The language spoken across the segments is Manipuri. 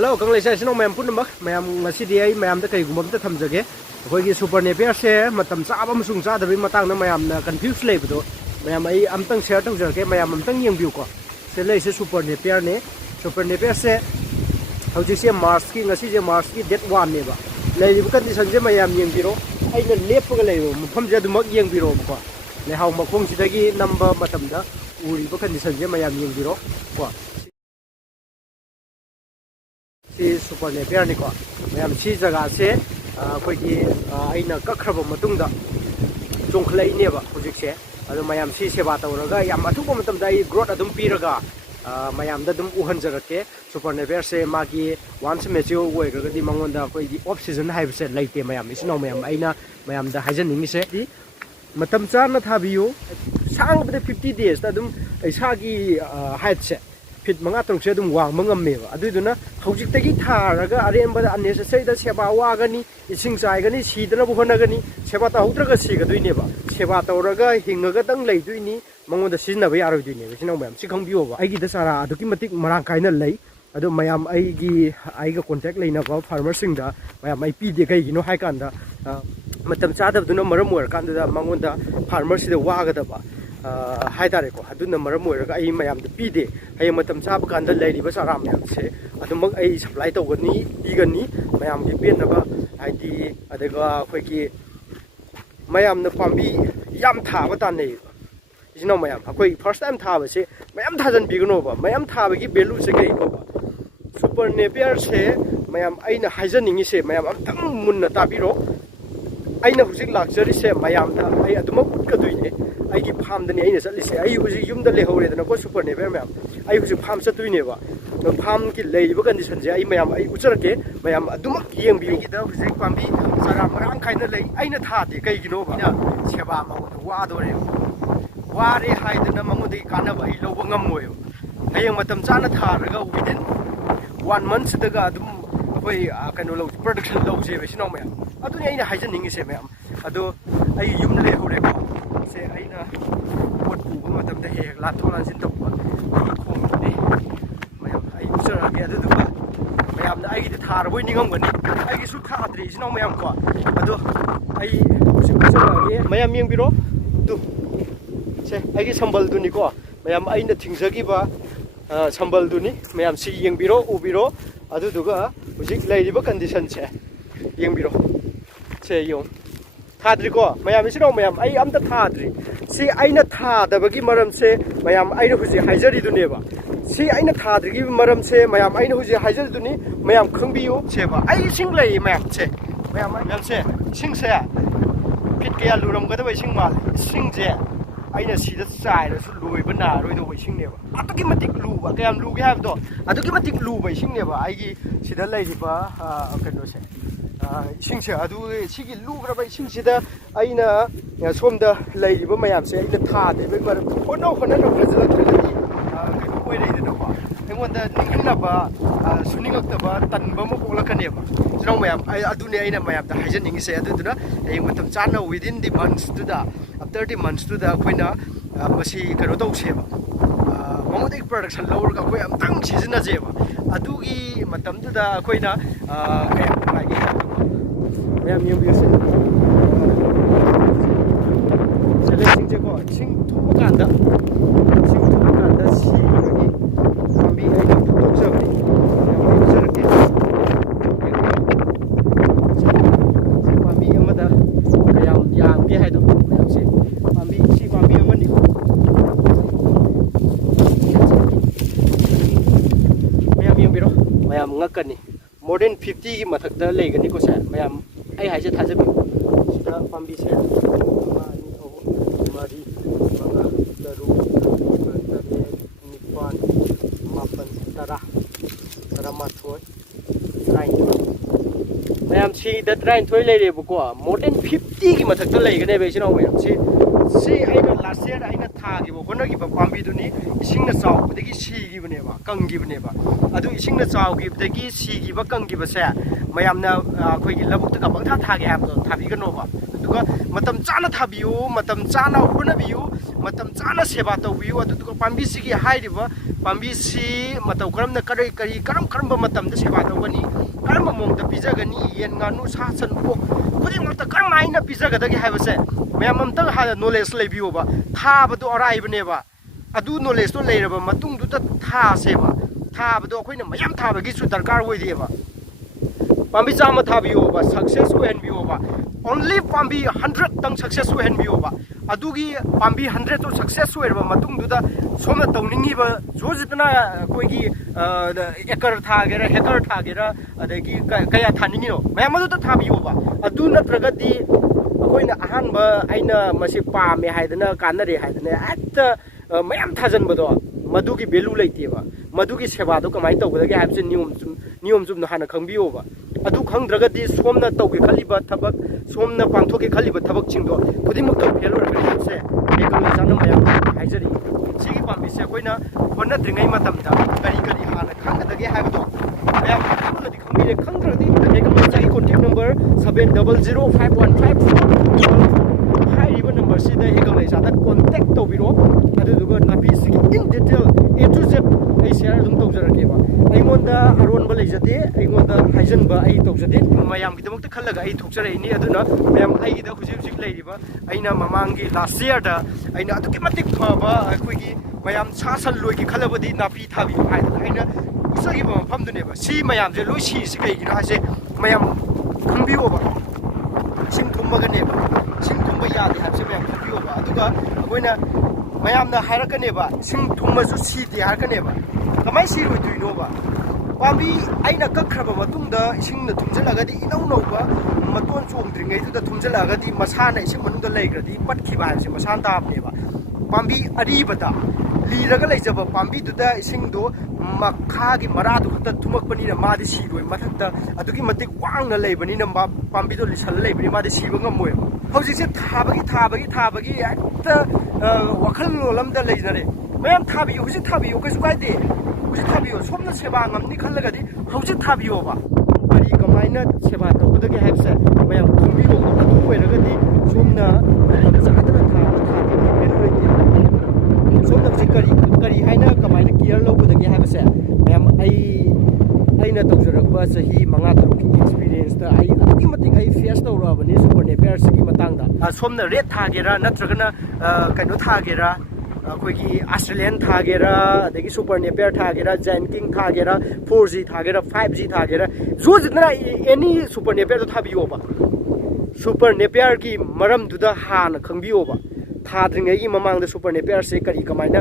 Hello, congratulations, ma'am. Put number, ma'am. Masidi, ma'am. The Kayum of the Tamjage. When you super Napier share, Matam Sabam Sungsa, the Matang, ma'am, confused labor. Ma'am, I'm tongue share to Jake, ma'am, I'm tongue young buco. Say, super Napier, ne? Super Napier say, how do you see Marsky, a season Marsky, that one neighbor. Lady, because this is my young bureau. I can live for a label from the young bureau. Le how Makong Sidagi number Matamda, Uri Bokan is my young bureau. Super Napier Nico. Ma'am, she's a gasse, Quaki, Aina Kakrabo Matunda, Junklay never, Project. Mayam si seba tauraga yam athupa matam dai growth adum piraga mayam da dum uhanjarake super Napier se magi once mature oiga di mangonda koi di off season haib se laite mayam isino mayam aina mayam da hajaning se di matam charna thabiyo sang bade 50 days da dum isagi height se fit manga truk se dum wang mangame aduduna hojik tagi tharaga aranba da unnecessary da seba wagani ising saigani sidana buhanagani seba ta hutraga siga duineba seba tauraga hingaga tang lei duini mangonda sizinaba yaroi duini sino mayam si khangbiyo ba aigi da sara aduki matik marang kaina lei adu mayam aiga contact leina ba farmer singda mayam ai pi de kai gino hai kanda matam chadab duna maram wer kanda da mangonda farmer sida waga da ba hai tare ko aduna maram wer ga ai mayam da pi de ai matam chaba kanda lei ba sara mayam se adumak ai supply tawgani igani mayam gi pen na ba haidi adaga khoi ki mayam na pambi yam thaba tanei isino mayam akoi first time thaba se mayam thajan bigno ba mayam thaba gi value se kai ko ba super Napier se mayam aina haijaningi se mayam amtam munna tabiro aina hujik luxury se mayam da ai aduma ka duine ai gi farm dani aina chatli se ai hujik yum da le hore da ko super Napier mayam ai hujik farm sa tuine ba farm ki leiba condition je ai mayam ai ujarake mayam aduma yeng bi gi da hujik pambi sara marang khaina lei aina tha de kai gino ba seba ma wa do re ware haidana mangodi kana ba ai loba ngamoi hayang matam chana tharaga within 1 month daga adum koi kano lo production lo je sino mayam aduni aina haijaningi se mayam ado ai yum le hore ko se aina pot pu matam da he la tholan sin tok ba khom ni mayam ai usara ge adu ba mayam da ai gi thar boi ningam gani ai gi su khadri sino mayam ko ado ai usara ge mayam yeng biro du se ai gi sambal du ni ko mayam aina thingzagi ba sambal du ni mayam si yeng biro ubiro adu duga hujik leiriba condition che yeng biro che yong thadri ko mayam isino mayam ai amta thadri si aina thadabagi maram se mayam aina huji haijari du neba si aina thadri gi maram se mayam aina huji haijari du ni mayam khangbiyo cheba ai sing lei mayam che mayam se sing se pit kya luram ga da sing mal sing je aina sida chai ra su loi ba na roi do sing neba atuki matik lu ba kayam lu ge have do atuki matik lu ba sing neba ai gi sida lei ri ba kano se sing se adu sigi lu gra ba sing sida aina somda lei ri ba mayam se aina tha de ba mar ono khana no khajala khajali kano koi lei de do ba engonda ningna ba suningak ta ba tan ba mo ko la kane ba jino mayam ai adu ne aina mayam da haijaning se adu duna ai matam chana within the months to da after the months to the koina masi kano to seba mamodi production lower ga koi amtang season je ba adugi matam da koina kaya mai ge mayam yum bi se selecting je ko sing thuma kan da si gi ambi ai da to se ba mai sar ke ambi amada kayam yang bi hai do mayam se ambi si ambi amani mayam ngakani more than 50 gi mathak da legani ko sa mayam ai hai je thajabi sida pambi se mari manga daru tare nipan mapan tara tara mathoi train mayam si da train thoi le re bu ko more than 50 gi mathak da legani be sino mayam si सी अइना लास्ट ईयर अइना थागिबो होनगिबो पाम्बीदुनी इसिंगना चावबदगी सीगिबनेबा कंगिबनेबा अदु इसिंगना चावगिबदगी सीगिबा कंगिबसे मयामना अखोइगी लबुक्तगा पंथा थागे हाबदो थाबिगनोबा अदुगा मतम चाना थाबियु मतम चाना हुनबियु मतम चाना सेवा तौबियु अदुगा पाम्बीसिगी हाइरिबा पाम्बीसी मतौ करमना करम मतमदा सेवा तौगनी करम मोंगदा पिजगनी येन गानु सा सन पो खुदिमक्ता करम आइना पिजगदगी हाइबसे मैम अमतंग हा नॉलेज लेबियोबा थाबदो अराइबनेबा अदु नॉलेज तो लेरबा मतुंगदुदा थासेबा थाबदो अखोइना मयाम थाबगिसु दरकार ओइदेबा पाम्बी चामा थाबियोबा सक्सेस ओहनबियोबा ओनली पाम्बी 100 तंग सक्सेस ओहनबियोबा अदुगी पाम्बी 100 तो सक्सेस ओइरबा मतुंगदुदा सोमना तौनिंगिबा जोजितना कोइगी एकर थागेरा हेकर थागेरा अदगी कया थानिंगिनो मैम अदुदा थाबियोबा अदु नत्रगदी अखोइना अहानबा अइना मसि पामे हाइदना कानरे हाइदना एत मयाम थाजनबदो मधुगी वैल्यू लेतेबा मधुगी सेवादो कमाय तौगदगे हाबसे नियम जुमना हाना खंबियोबा अदु खंद्रगदी सोमना तौगे खलिबा थबक सोमना पांथोगे खलिबा थबक चिंदो खुदिमक तो फेल ओरगनी हाबसे एकल जाना मयाम हाइजरी सिगी पाम्बिसे कोइना होनद्रिङै मतमदा करी हाना खंगदगे हाबदो मयाम खंगदि खंबिरे खंद्रगदी एकल जाई कॉन्टैक्ट नंबर 700515 हाइरिबा नंबर सिदा एकल जादा कॉन्टैक्ट तौबिरो अदुदुगा नापीसिगी in detail A to Z आई शेयर अदुम तौजरकेबा अइगोंदा अरोनबा लेजदे अइगोंदा हाइजनबा आई तौजदे मयामगिदमक्ता खल्लगा आई थोकजरैनी अदुना मयाम आइगिदा हुजिक लेरिबा अइना ममांगी लास्ट ईयरदा अइना अदुके मतिक फबा अखोइगी मयाम सासन लोइगी खल्लबदी नापी थाबी हाइदा अइना उसगिबा मफमदुनेबा सी मयामजे लोइ सी कइगिनो हासे मयाम खंबियोबा सिंग थुमगनेबा सिंग थुमबा यादे हाबसे मयाम खंबियोबा अदुगा अखोइना मयामना हाइरकनेबा सिंग थुमसु सीदे हाइरकनेबा कमाय सीरोइदुइनोबा पाम्बी अइना कखरबा मतुंगदा इसिंगना थुमजलगदी इनौ नौबा मतोन चोंद्रिङैदुदा थुमजलगदी मसाना इसिंग मनुंगदा लेग्रदी पटखिबा हाबसे मसान ताबनेबा पाम्बी अरीबदा लीरगा लेजबा पाम्बीदुदा इसिंगदो मखागी मरादु खता थुमकपनिना मादि सीरोइ मथक्ता अदुगी मतिक वांगना लेबनिना पाम्बीदो लिसल लेबनि मादि सीबा ngमोय हौजिसे थाबगी एकता वखल लोलमदा लेजनरे मैम थाबियो हुजि थाबियो कैसु कायदे हुजि थाबियो सोमना सेवा ngमनि खल्लगदी हुजि थाबियोबा करी कमाइना सेवा तौबदगे हाइबसे मैम खंबियो अदु ओइरगदी सोमना जादना सोमना हुजि करी हाइना कमाइना केयर लौबदगे हाइबसे मैम अइना तौजरकबा सही 5 तरुकी एक्सपीरियंस ता अदुगी मतिक फेस तौराबनी सुपर नेपियर सिगी मतंगदा सोमना रेड थागेरा नत्रगना कइनो थागेरा अखोइगी ऑस्ट्रेलियन थागेरा अदगी सुपर नेपियर थागेरा जैन किंग थागेरा 4G थागेरा 5G थागेरा जो जितना एनी सुपर नेपियर तो थाबियोबा सुपर नेपियर की मरम दुदा हान खंबियोबा थाद्रिङैगी ममांगदा सुपर नेपियर से करी कमाइना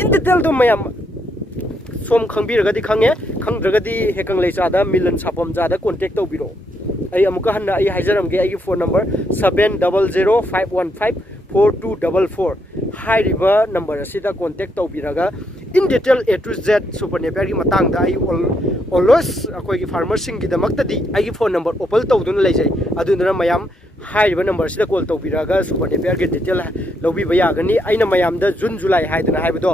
इन डिटेल दो मयाम सोम खंबिरगदी खंगे खंद्रगदी हेकंग लेचादा मिलन सापम जादा कांटेक्ट तौबिरो आई अमुका हन्ना आई हाइजरमगे आई फोन नंबर 7005154244 हाइरिबा नंबर असिदा कांटेक्ट तौबिरगा in detail A to Z super Napier की मतंगदा आई ऑलवेज अखोइगी फार्मर सिंग की दमक्तदी आई फोन नंबर ओपन तौदुना लेजै अदुना मयाम हाइरिबा नंबर सिदा कॉल तौबिरगा सुपर नेपियर की डिटेल लौबिबा यागनी आइना मयामदा जून जुलाई हाइदना हाइबदो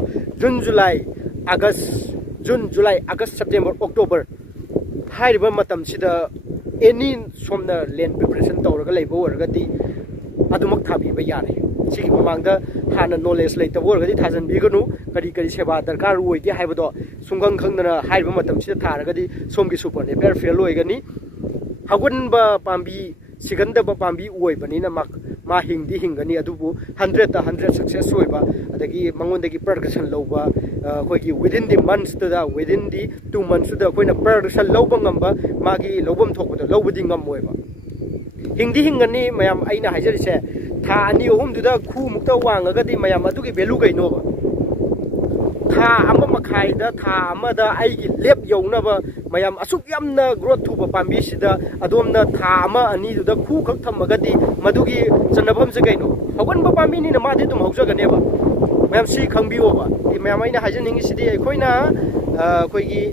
जून जुलाई अगस्त सेप्टेम्बर अक्टोबर हाइरिबा मतम सिदा एनी सोमना लैंड प्रिपरेशन तौरगा लेबो ओरगदी अदुमक थाबिबा यारे सिगी ममांगदा हाना नॉलेज लेतबो ओरगदी थाजन बिगनु करी सेवा दरकार ओइदे हाइबदो सुंगंग खंगना हाइरिबा मतम सिदा थारगदी सोमगी सुपर नेपियर फेल ओइगनी हगुनबा पाम्बी सिगंदबा पाम्बी ओइबनिना मा हिंदी हिंगनी अदुबु 100 ता 100 सक्सेस ओइबा अदगी मंगोंदगी प्रोडक्शन लौबा अखोइगी विदिन द मंथ्स दा विदिन द 2 मंथ्स दा अखोइना प्रोडक्शन लौबा ngamba मागी लौबम थोकबो लौबदी ngमोइबा हिंदी हिंगनी मयाम आइना हाइजरिसे था अनि ओहुम दुदा खु मुक्ता वांगगदी मयाम अदुगी वैल्यू गइनोबा था अमा मखाइदा था अमादा आइगी लेप यौनबा मयाम असुक यामना ग्रोथ थुबा पाम्बीसिदा अदोमना था अमा अनि दुदा खु खक थमगदी मदुगी चनबम से गइनो हगनबा पाम्बीनी न मादि तुम हौजगनेबा मैम सी खंबियोबा मैम आइना हाइजनिंग सिदी अखोइना अखोइगी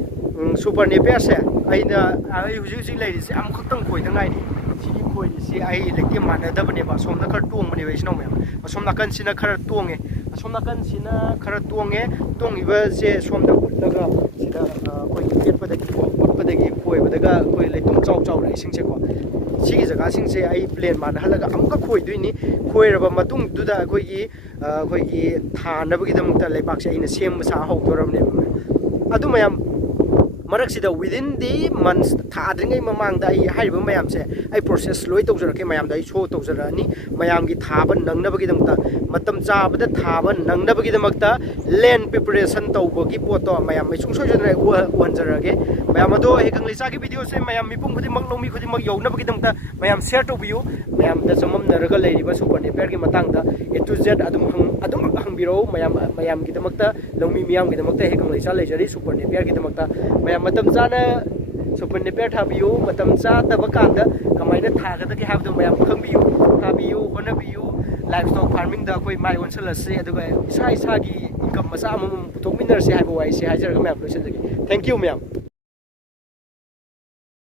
सुपर नेपियर से आइना आई हुजी लेरिसे am खक्तंग खोइदंगाइनी सिगी खोइसी आई लेके मानदबनेबा सोमना खर टोंगबनेबा इसनो मैम ꯑꯁꯣꯝ ꯅꯥꯀꯟꯁꯤꯅ ꯈꯔ ꯇꯣꯡꯉꯦ ꯑꯁꯣꯝ ꯅꯥꯀꯟꯁꯤꯅ ꯈꯔ ꯇꯣꯡꯉꯦ ꯇꯣꯡꯉꯤꯕꯁꯦ ꯁꯣꯝꯗ ꯎꯠꯂꯒ ꯁꯤꯗ ꯑꯩꯈꯣꯏꯒꯤ ꯄꯦꯠꯄꯗꯒꯤ ꯈꯣꯏꯕꯗꯒ ꯑꯩꯈꯣꯏ ꯂꯩꯇꯨꯝ ꯆꯥꯎꯔꯦ ꯏꯁꯤꯡꯁꯦꯀꯣ ꯁꯤꯒꯤ ꯖꯒꯥꯁꯤꯡꯁꯦ ꯑꯩ ꯄ꯭ꯂꯦꯟ ꯃꯥꯟꯅꯍꯜꯂꯒ ꯑꯃꯨꯛꯀ ꯈꯣꯏꯗꯣꯏꯅꯤ ꯈꯣꯏꯔꯕ ꯃꯇꯨꯡꯗꯨꯗ ꯑꯩꯈꯣꯏꯒꯤ ꯊꯥꯅꯕꯒꯤꯗꯃꯛꯇ ꯂꯩꯕꯥꯛꯁꯦ ꯑꯩꯅ ꯁꯦꯝꯕ ꯁꯥ ꯍꯧꯗꯣꯔꯕꯅꯦꯕ ꯑꯗꯨ ꯃꯌꯥꯝ ꯃꯔꯛꯁꯤꯗ ꯋꯤꯗꯤꯟ ꯗꯤ ꯃꯟꯁ ꯊꯥꯗ꯭ꯔꯤꯉꯩ ꯃꯃꯥꯡꯗ ꯑꯩ ꯍꯥꯏꯔꯤꯕ ꯃꯌꯥꯝꯁꯦ ꯑꯩ ꯄ꯭ꯔꯣꯁꯦꯁ ꯂꯣꯏ ꯇꯧꯖꯔꯛꯀꯦ ꯃꯌꯥꯝꯗ ꯑꯩ ꯁꯣ ꯇꯧꯖꯔꯛꯑꯅꯤ ꯃꯌꯥꯝꯒꯤ ꯊꯥꯕ ꯅꯪꯅꯕꯒꯤꯗꯃꯛꯇ ꯃꯇꯝ ꯆꯥꯕꯗ ꯊꯥꯕ ꯅꯪꯅꯕꯒꯤꯗꯃꯛꯇ ꯂꯦꯟ ꯄ꯭ꯔꯤꯄꯦꯔꯦꯁꯟ ꯇꯧꯕꯒꯤ ꯄꯣꯠꯇꯣ ꯃꯌꯥꯝ ꯑꯩ ꯁꯨꯡꯁꯣꯏ ꯁꯣꯏꯗꯅ ꯎꯍꯟꯖꯔꯛꯑꯒꯦ ꯃꯌꯥꯝ ꯑꯗꯣ ꯍꯦꯀꯪ ꯂꯩꯆꯥꯒꯤ ꯚꯤꯗꯤꯑꯣꯁꯦ ꯃꯌꯥꯝ ꯃꯤꯄꯨꯝ ꯈꯨꯗꯤꯡꯃꯛ ꯂꯧꯃꯤ ꯈꯨꯗꯤꯡꯃꯛ ꯌꯧꯅꯕꯒꯤꯗꯃꯛꯇ ꯃꯌꯥꯝ ꯁꯦꯌꯔ ꯇꯧꯕꯤꯌꯨ ꯃꯌꯥꯝꯗ ꯆꯃꯝꯅꯔꯒ ꯂꯩꯔꯤꯕ ꯁꯨꯄꯔ ꯅꯦꯄꯤꯌꯔꯒꯤ ꯃꯇꯥꯡꯗ A to Z ꯑꯗꯨꯝ ꯍꯪꯕꯤꯔꯛꯎ ꯃꯌꯥꯝꯒꯤꯗꯃꯛꯇ ꯂꯧꯃꯤ ꯃꯤꯌꯥꯝꯒꯤꯗꯃꯛꯇ ꯍꯦꯀꯪ ꯂꯩꯆꯥ ꯂꯩꯖꯔꯤ ꯁꯨꯄꯔ ꯅꯦꯄꯤꯌꯔꯒꯤꯗꯃꯛꯇ ꯃꯌꯥꯝ ꯃꯇꯝ ꯆꯥꯅ ꯁꯨꯄꯔ ꯅꯦꯄꯤꯌꯔ ꯊꯥꯕꯤꯌꯨ ꯃꯇꯝ ꯆꯥꯗꯕ ꯀꯥꯟꯗ ꯀꯃꯥꯏꯅ ꯊꯥꯒꯗꯒꯦ ꯍꯥꯏꯕꯗꯨ ꯃꯌꯥꯝ ꯈꯪꯕꯤꯌꯨ ꯊꯥꯕꯤꯌꯨ ꯍꯣꯠꯅꯕꯤꯌꯨ ꯂꯥꯏꯐ ꯁ꯭ꯇꯣꯛ ꯐꯥꯔꯃꯤꯡꯗ ꯑꯩꯈꯣꯏ ꯃꯥꯏ ꯑꯣꯟꯁꯤꯜꯂꯁꯤ ꯑꯗꯨꯒ ꯏꯁꯥꯒꯤ ꯏꯟꯀꯝ ꯃꯆꯥ ꯑꯃꯃꯝ ꯄꯨꯊꯣꯛꯃꯤꯟꯅꯔꯁꯤ ꯍꯥꯏꯕ ꯋꯥꯍꯩꯁꯦ ꯍꯥꯏꯖꯔꯒ ꯃꯌꯥꯝ ꯂꯣꯏꯁꯤꯟꯖꯒꯦ ꯊꯦꯡꯛ ꯌꯨ ꯃꯌꯥꯝ